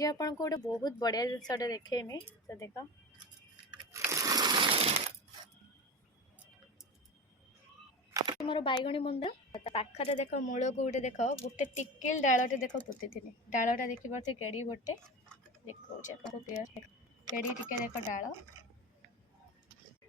जी आपको गोटे बहुत बढ़िया जिनसटे देखेमी तो देख मोर बैगणी मंदिर पाखे देख मूल को गोटे देख गोटे टिकेल डालटे देख पोती थी डालटा देखी पारे केड़ी गोटे देखा केड़ी टिके देख डाल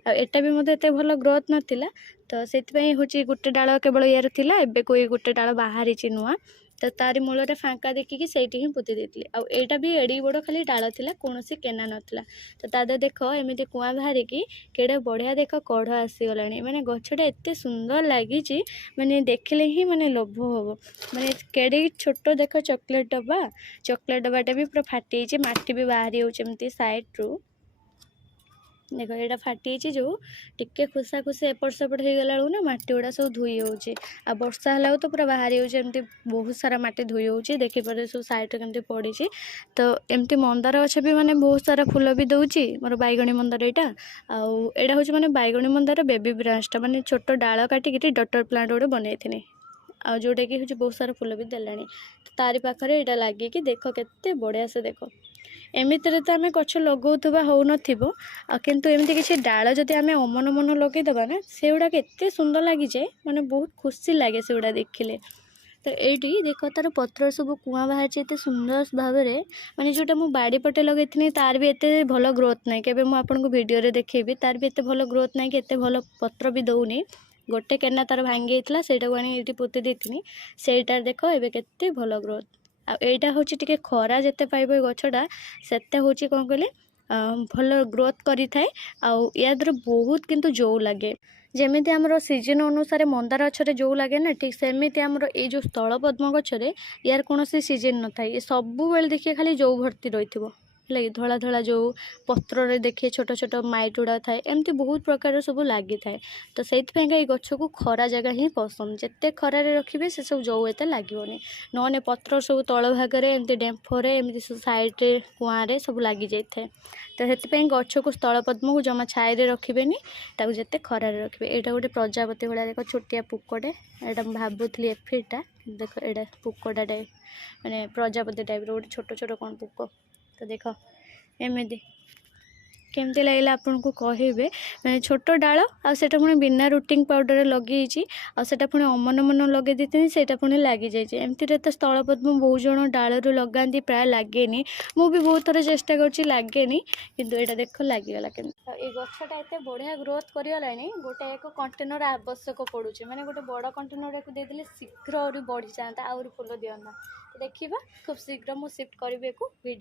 एटा भी मतलब एत भल ग्रोथ नाला तो से हूँ गोटे डाल केवल यार था एवं कोई गोटे डाल बाहरी नुआ तो तारी मूलटे फांका देखिकी से ही पोती देती आईटा भी एड़ी बड़ खाली डाल था कौन केना नाला तो तादे देख एमती कुआ बाहर की केड़े बढ़िया देख कढ़ आसीगला माने गछटा एत सुंदर लगी माने देखले ही माने लोभ हम माने केड़े छोट देख चॉकलेट डब्बाटा भी पूरा फाटी मटी भी बाहरी होमती साइड रू देख यहाँ फाटी जो टिके खुसा खुसी एपट सेपट हो गला ना मटी गुड़ा सब धोई होची आ वर्षा है तो पूरा बाहरी होमती बहुत सारा मटी धोई होची देखिए सब साइड केमती पड़ी तो एमती मंदार गछ भी माने बहुत सारा फूल भी दौची मोर बैगणी मंदार यहाँ आउटा हूँ माने बैगणी मंदार बेबी ब्रांचटा माने छोट डाल काटिकी डटर प्लांट गोटे बनई आ जोटा कि हूँ बहुत सारा फूल भी देलानी तो तारी पाखे यहाँ लगिकी देख केते बढ़िया से देख एमितिरे तो आम गछ लगौवा हो किंतु एमती किसी डाल जदि आम अमन मन लगेदेवा ना से गुड़ाक एत सुंदर लगी जाए माने बहुत खुशी लगे से गुड़ा देखिले तो ये देख तार पत्र सब कुआ बाहर एत सुंदर भाव में माने जोटा मु बाड़ी पटे लगे थी तार भी एत भल ग्रोथ ना के आपको वीडियो देखेबी तार भी एत भल ग्रोथ ना कि एत भल पत्र भी दौनी गोटे केना तार भांगी जाता से आनी पोती देती सेटा देख ए के भल ग्रोथ आईटा हूँ टे खरा जिते पाइब गछटा से हूँ कौन कहले भल ग्रोथ करें या द्वारा बहुत किंतु जो लगे जमी आमर सीजन अनुसार मंदार गचरे जो लगे ना ठीक सेमती आमर ये जो स्थल पद्म गचरे यार कौन सीजन न था ये सब बेले देखिए खाली जो भर्ती रही लगे धला धला जो पत्र देखिए छोट छोट माइट गुड़ा थाए एमती बहुत प्रकार सब लगी थाए तो से गछ को खरा जगह ही पसंद जिते खरारे रखिए से सब जो एत लगे नने पत्र सब तल भागे एमती डेम्फरे एमती सब सैड्रे कुआँ सब लगी जाए तो से गछ को स्थल पद्म को जमा छाई रखिए जिते खरारे रखिए यहाँ गोटे प्रजापति भाया देख छोटिया पुकटे यहाँ भावुली एफिटा देख यहाँ पुकटा माने प्रजापति टाइप गोटे छोट छोट कौन पुक तो देख एमती केमती लगे आपको कहे मैंने छोट डाल आटा पुणी बिना रूटिंग पाउडर लगे आटा पुणी अमन मन लगे देती से पुणी लगी जाए एमती तो स्थल पद्म बहुत जन डाल लगाती प्राय लगे मु भी बहुत थर चेष्टा कर लगे किंतु यहाँ देख लगिगला कि ये गछटा एत बढ़िया ग्रोथ करगला गोटे एक कंटेनर आवश्यक पड़ू मैंने गोटे बड़ कंटेनर को देदेले शीघ्र बढ़ी जाता आउरी फूल दिंता देखा खूब शीघ्र मुझे शिफ्ट करी